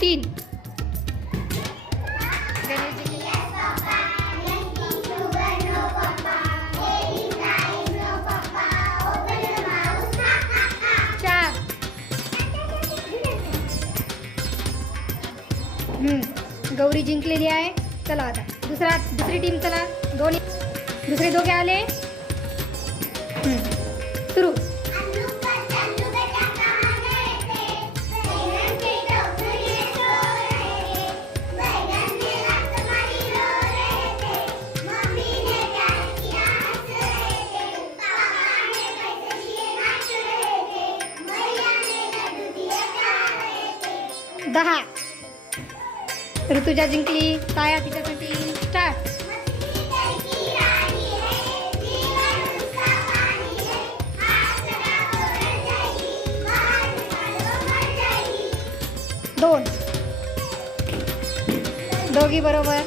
तीन। हम्म, गौरी जिंकलेली आहे. चला आता दुसरा दुसरी टीम चला. दोन्ही दुसरे दोघे आले. हम्म, सुरू. दहा. ऋतुजा जिंकली. ताया तिच्यासाठी स्टार्ट दोन. दोघी बरोबर.